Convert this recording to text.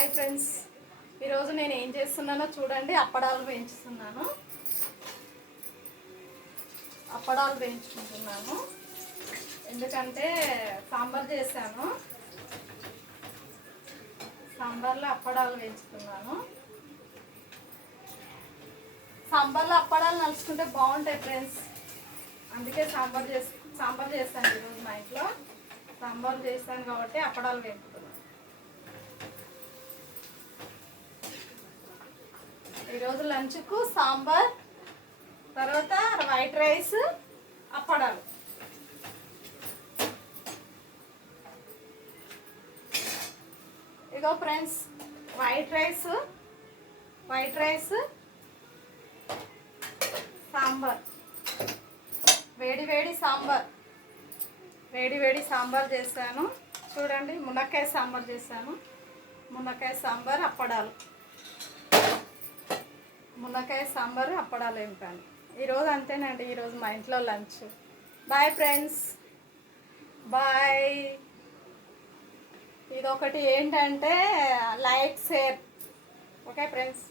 Hi friends, ఈరోజు నేను ఏం చేస్తున్నానో చూడండి. అప్పడాలు వేయించుతున్నాను. అప్పడాలు వేయించుకుంటున్నాను ఎందుకంటే సాంబార్ చేశాను. సాంబార్లో అప్పడాలు వేయించుకున్నాను. సాంబార్లో అప్పడాలు నలుచుకుంటే బాగుంటాయి ఫ్రెండ్స్. అందుకే సాంబార్ చేస్తాను ఈరోజు మా ఇంట్లో. సాంబార్ చేస్తాను కాబట్టి అప్పడాలు వేయించుకున్నాను. ఈరోజు లంచ్కు సాంబార్, తర్వాత వైట్ రైస్, అప్పడాలు. ఇగో ఫ్రెండ్స్, వైట్ రైస్ సాంబార్, వేడి సాంబార్ చేశాను. చూడండి, మునక్కాయ సాంబార్ చేశాను. మునక్కాయ సాంబార్, అప్పడాలు. మునక్కాయ సాంబారు, అప్పడాలు ఏంటండి. ఈరోజు అంతేనండి. ఈరోజు మా ఇంట్లో లంచ్. Bye friends, bye. ఇదొకటి ఏంటంటే లైక్, షేర్. Okay friends.